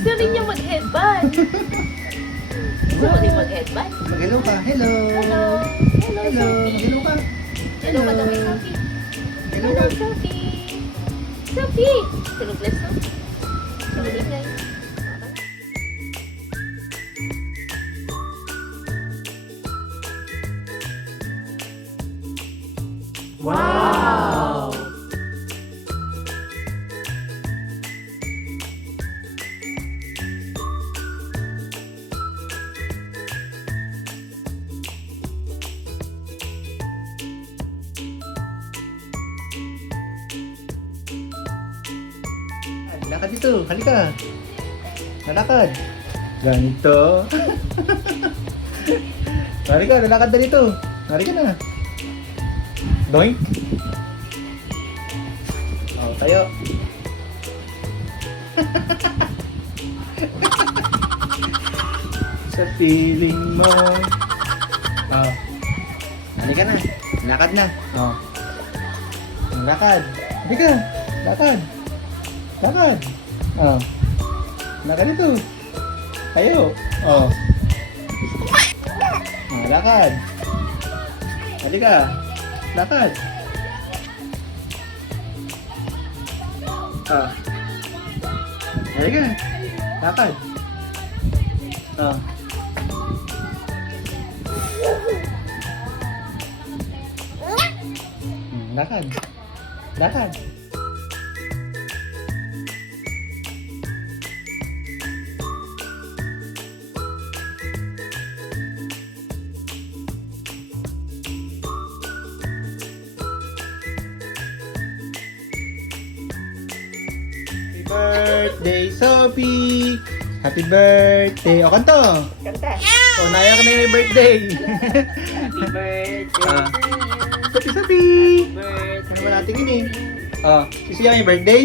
Gusto rin niya mag-headband. Gusto mo rin mag-headband? Mag-hello ka. Hello. Hello. Hello, Hello. Sophie. Mag-hello ka. Hello ka daw kay Sophie. Hello Hello, ka. Sophie. Sophie! Tulog na, Sophie. Tulog na. Wow! Lakad dito. Halika. Lalakad. Ganito. Halika, lalakad na dito. Halika na. Doink. Oh, tayo. Sa feeling mo. Oh. Halika na. Lakad na. Oh. Lakad. Halika. Lakad. Lakad. Oh. Lakad dito. Tayo. Oh. Oh, lakad. Halika. Lakad. Ah. Halika. Lakad. Ah. Lakad. Lakad. Happy birthday, Sophie! Happy birthday! O, kanto! Kanta. O, naya ka na yung birthday! Happy birthday Ah. to you. Sophie, Sophie! Birthday. Ano ba natin yun eh? O, sisiya yung birthday?